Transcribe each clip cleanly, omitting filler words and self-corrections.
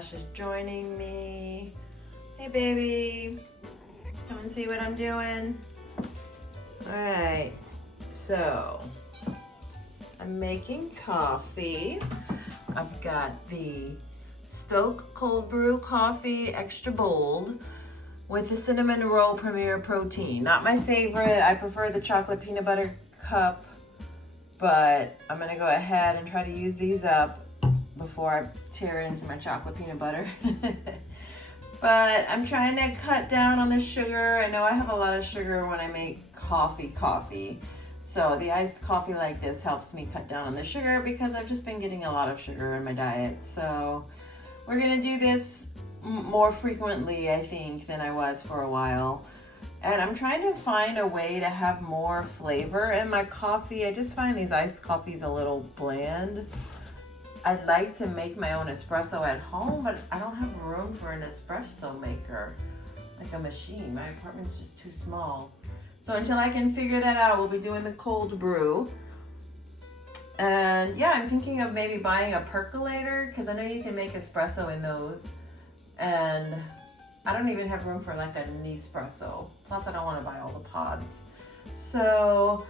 Ash is joining me. Hey baby, come and see what I'm doing. All right, so I'm making coffee. I've got the Restock cold brew coffee, extra bold, with the cinnamon roll premier protein. Not my favorite. I prefer the chocolate peanut butter cup, but I'm gonna go ahead and try to use these up before I tear into my chocolate peanut butter. But I'm trying to cut down on the sugar. I know I have a lot of sugar when I make coffee. So the iced coffee like this helps me cut down on the sugar because I've just been getting a lot of sugar in my diet. So we're gonna do this more frequently, I think, than I was for a while. And I'm trying to find a way to have more flavor in my coffee. I just find these iced coffees a little bland. I'd like to make my own espresso at home, but I don't have room for an espresso maker, like a machine. My apartment's just too small. So until I can figure that out, we'll be doing the cold brew. And yeah, I'm thinking of maybe buying a percolator because I know you can make espresso in those. And I don't even have room for like a Nespresso. Plus I don't want to buy all the pods. So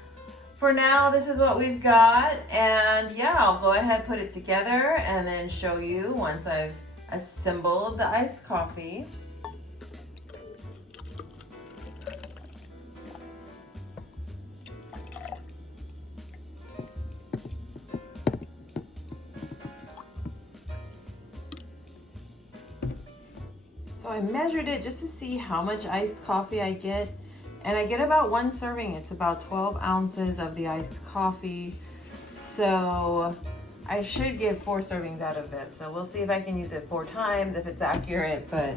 for now, this is what we've got. And yeah, I'll go ahead, put it together and then show you once I've assembled the iced coffee. So I measured it just to see how much iced coffee I get. And I get about 1 serving. It's about 12 ounces of the iced coffee. So I should get 4 servings out of this. So we'll see if I can use it 4 times, if it's accurate. But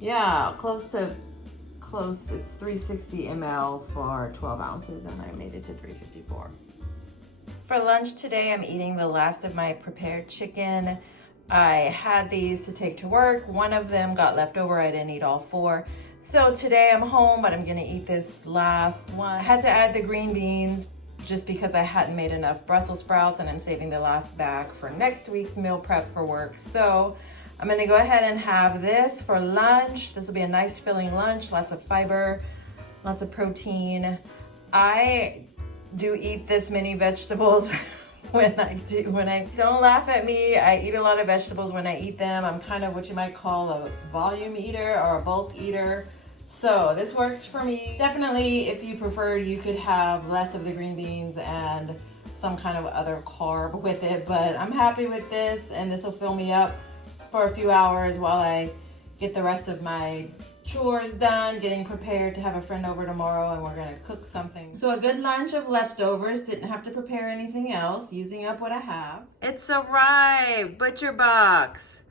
yeah, close, it's 360 ml for 12 ounces and I made it to 354. For lunch today, I'm eating the last of my prepared chicken. I had these to take to work. One of them got left over. I didn't eat all 4. So today I'm home, but I'm gonna eat this last one. I had to add the green beans just because I hadn't made enough Brussels sprouts and I'm saving the last bag for next week's meal prep for work. So I'm gonna go ahead and have this for lunch. This will be a nice filling lunch, lots of fiber, lots of protein. I do eat this many vegetables when I don't laugh at me. I eat a lot of vegetables when I eat them. I'm kind of what you might call a volume eater or a bulk eater. So this works for me. Definitely, if you prefer, you could have less of the green beans and some kind of other carb with it, but I'm happy with this and this will fill me up for a few hours while I get the rest of my chores done, getting prepared to have a friend over tomorrow and we're gonna cook something. So a good lunch of leftovers, didn't have to prepare anything else, using up what I have. It's arrived, Butcher Box.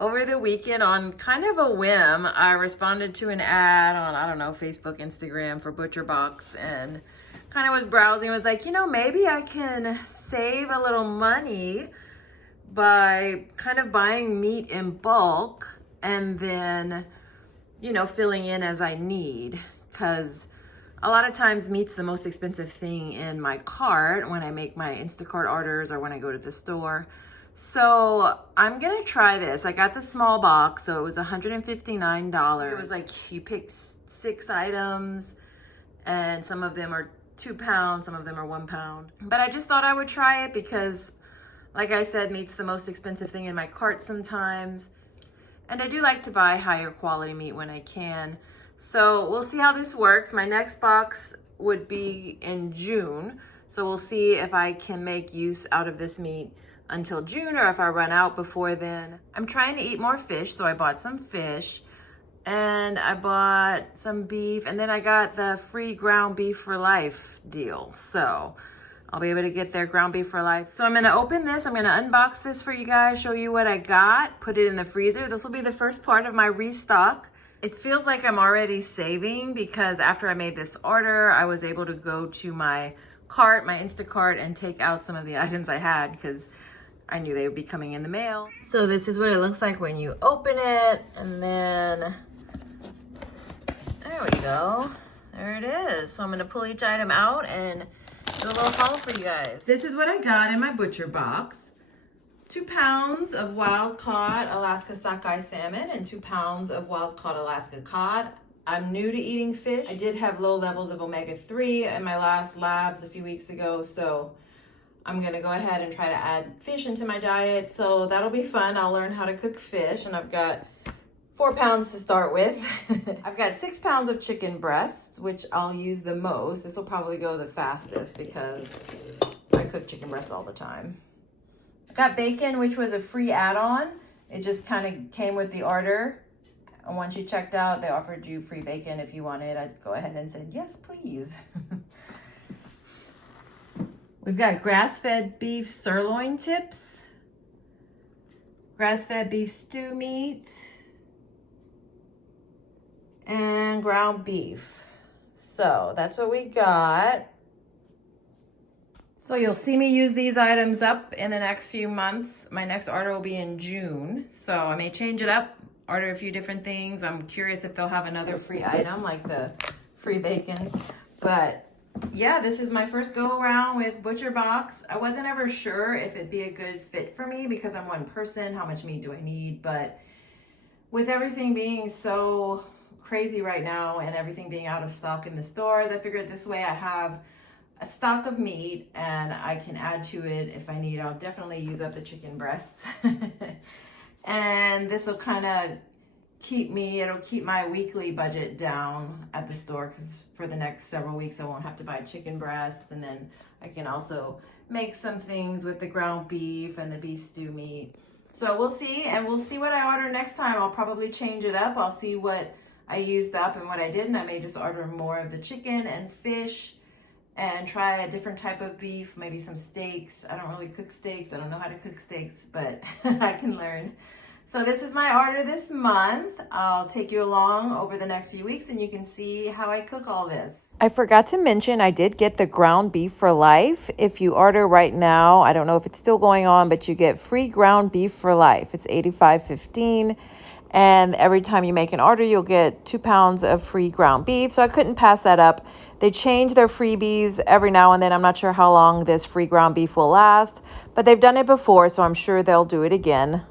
Over the weekend on kind of a whim, I responded to an ad on, I don't know, Facebook, Instagram for Butcher Box and kind of was browsing, was like, you know, maybe I can save a little money by kind of buying meat in bulk and then, you know, filling in as I need, because a lot of times meat's the most expensive thing in my cart when I make my Instacart orders or when I go to the store. So I'm gonna try this. I got the small box, so it was $159. It was like you pick 6 items and some of them are 2 pounds, some of them are 1 pound. But I just thought I would try it because, like I said, meat's the most expensive thing in my cart sometimes. And I do like to buy higher quality meat when I can. So we'll see how this works. My next box would be in June. So we'll see if I can make use out of this meat until June or if I run out before then. I'm trying to eat more fish, so I bought some fish and I bought some beef and then I got the free ground beef for life deal. So I'll be able to get their ground beef for life. So I'm gonna open this, I'm gonna unbox this for you guys, show you what I got, put it in the freezer. This will be the first part of my restock. It feels like I'm already saving because after I made this order, I was able to go to my cart, my Instacart, and take out some of the items I had because I knew they would be coming in the mail. So this is what it looks like when you open it, and then, there we go. There it is. So I'm gonna pull each item out and do a little haul for you guys. This is what I got in my Butcher Box. 2 pounds of wild-caught Alaska sockeye salmon and 2 pounds of wild-caught Alaska cod. I'm new to eating fish. I did have low levels of omega-3 in my last labs a few weeks ago, so I'm gonna go ahead and try to add fish into my diet. So that'll be fun. I'll learn how to cook fish, and I've got 4 pounds to start with. I've got 6 pounds of chicken breasts, which I'll use the most. This will probably go the fastest because I cook chicken breast all the time. Got bacon, which was a free add-on. It just kind of came with the order. And once you checked out, they offered you free bacon if you wanted. I'd go ahead and said, yes, please. We've got grass-fed beef sirloin tips, grass-fed beef stew meat, and ground beef. So that's what we got. So you'll see me use these items up in the next few months. My next order will be in June. So I may change it up, order a few different things. I'm curious if they'll have another free item like the free bacon. But yeah, this is my first go around with Butcher Box. I wasn't ever sure if it'd be a good fit for me because I'm one person. How much meat do I need? But with everything being so crazy right now and everything being out of stock in the stores, I figured this way I have a stock of meat and I can add to it if I need. I'll definitely use up the chicken breasts. And this will kind of it'll keep my weekly budget down at the store because for the next several weeks I won't have to buy chicken breasts, and then I can also make some things with the ground beef and the beef stew meat. So we'll see, and we'll see what I order next time. I'll probably change it up. I'll see what I used up and what I didn't. I may just order more of the chicken and fish and try a different type of beef, maybe some steaks. I don't really cook steaks. I don't know how to cook steaks, but I can learn. So this is my order this month. I'll take you along over the next few weeks and you can see how I cook all this. I forgot to mention I did get the ground beef for life. If you order right now, I don't know if it's still going on, but you get free ground beef for life. It's $85.15. And every time you make an order, you'll get 2 pounds of free ground beef. So I couldn't pass that up. They change their freebies every now and then. I'm not sure how long this free ground beef will last, but they've done it before, so I'm sure they'll do it again.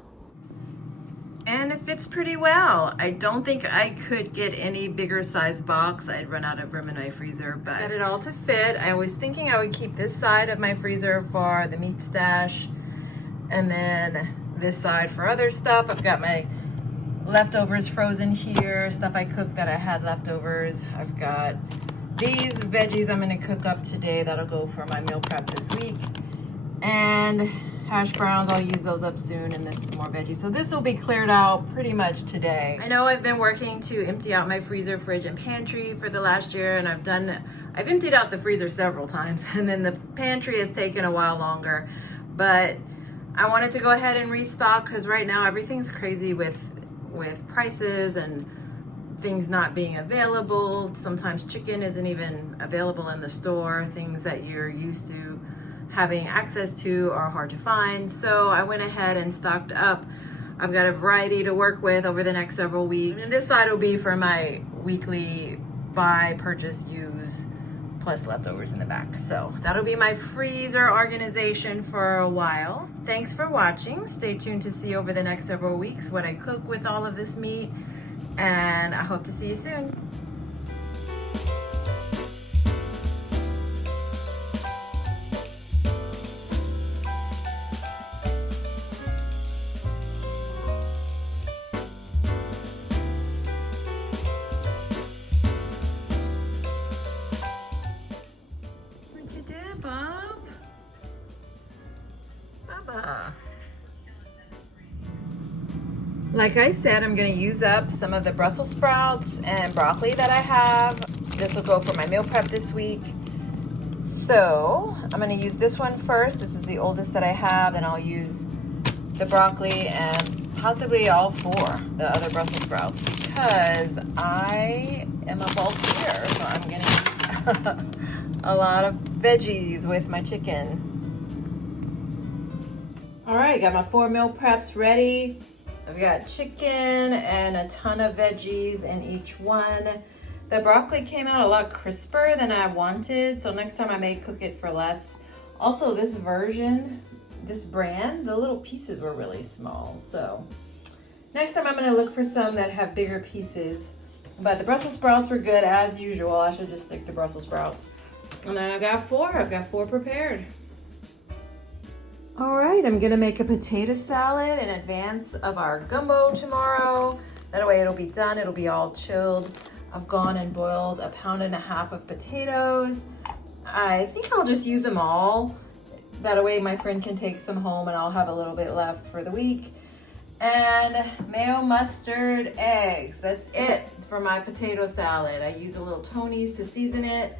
And it fits pretty well. I don't think I could get any bigger size box. I'd run out of room in my freezer, but got it all to fit. I was thinking I would keep this side of my freezer for the meat stash, and then this side for other stuff. I've got my leftovers frozen here, stuff I cooked that I had leftovers. I've got these veggies I'm gonna cook up today. That'll go for my meal prep this week. And hash browns, I'll use those up soon, and this is more veggies. So this will be cleared out pretty much today. I know I've been working to empty out my freezer, fridge, and pantry for the last year, and I've emptied out the freezer several times, and then the pantry has taken a while longer. But I wanted to go ahead and restock because right now everything's crazy with prices and things not being available. Sometimes chicken isn't even available in the store. Things that you're used to having access to are hard to find. So I went ahead and stocked up. I've got a variety to work with over the next several weeks. And this side will be for my weekly buy, purchase, use, plus leftovers in the back. So that'll be my freezer organization for a while. Thanks for watching. Stay tuned to see over the next several weeks what I cook with all of this meat, and I hope to see you soon. What you did, Bob? Baba. Like I said, I'm going to use up some of the Brussels sprouts and broccoli that I have. This will go for my meal prep this week. So I'm going to use this one first. This is the oldest that I have. Then I'll use the broccoli and possibly all 4, the other Brussels sprouts, because I am a bulk eater. So I'm going to eat a lot of veggies with my chicken. All right, got my 4 meal preps ready. I've got chicken and a ton of veggies in each one. The broccoli came out a lot crisper than I wanted, so next time I may cook it for less. Also, this version this brand, the little pieces were really small. So next time I'm gonna look for some that have bigger pieces. But the Brussels sprouts were good as usual. I should just stick to Brussels sprouts. And then I've got four prepared. All right, I'm gonna make a potato salad in advance of our gumbo tomorrow. That way it'll be done, it'll be all chilled. I've gone and boiled 1.5 pounds of potatoes. I think I'll just use them all. That way my friend can take some home and I'll have a little bit left for the week. And mayo, mustard, eggs. That's it for my potato salad. I use a little Tony's to season it.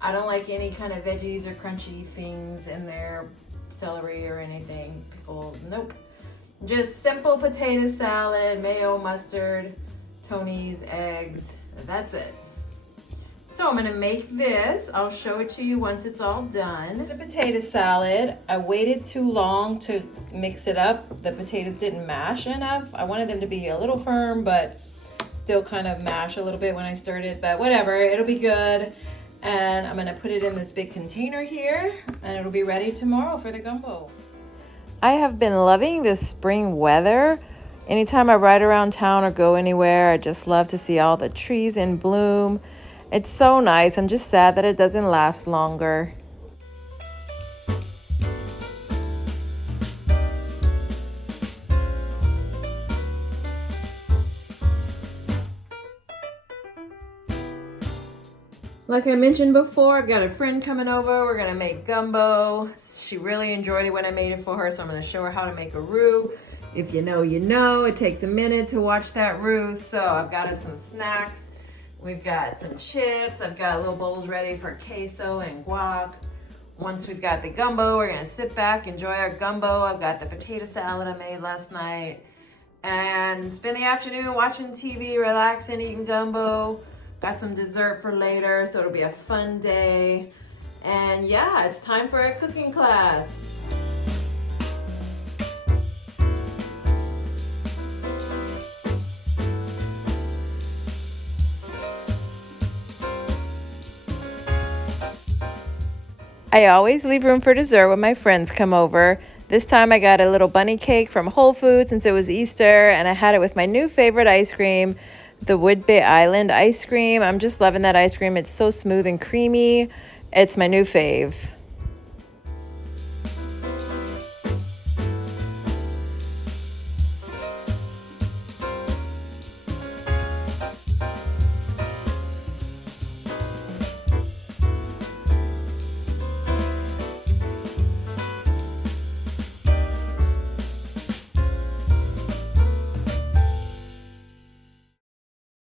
I don't like any kind of veggies or crunchy things in there, celery or anything, pickles, nope. Just simple potato salad, mayo, mustard, Tony's, eggs, that's it. So I'm gonna make this. I'll show it to you once it's all done. The potato salad, I waited too long to mix it up. The potatoes didn't mash enough. I wanted them to be a little firm, but still kind of mash a little bit when I stirred it, but whatever, it'll be good. And I'm gonna put it in this big container here and it'll be ready tomorrow for the gumbo. I have been loving this spring weather. Anytime I ride around town or go anywhere, I just love to see all the trees in bloom. It's so nice. I'm just sad that it doesn't last longer. Like I mentioned before, I've got a friend coming over. We're gonna make gumbo. She really enjoyed it when I made it for her, so I'm gonna show her how to make a roux. If you know, you know. It takes a minute to watch that roux. So I've got us some snacks. We've got some chips. I've got little bowls ready for queso and guac. Once we've got the gumbo, we're gonna sit back, enjoy our gumbo. I've got the potato salad I made last night. And spend the afternoon watching TV, relaxing, eating gumbo. Got some dessert for later, so it'll be a fun day. And yeah, it's time for a cooking class. I always leave room for dessert when my friends come over. This time I got a little bunny cake from Whole Foods since it was Easter, and I had it with my new favorite ice cream, the Woodbay Island ice cream. I'm just loving that ice cream. It's so smooth and creamy. It's my new fave.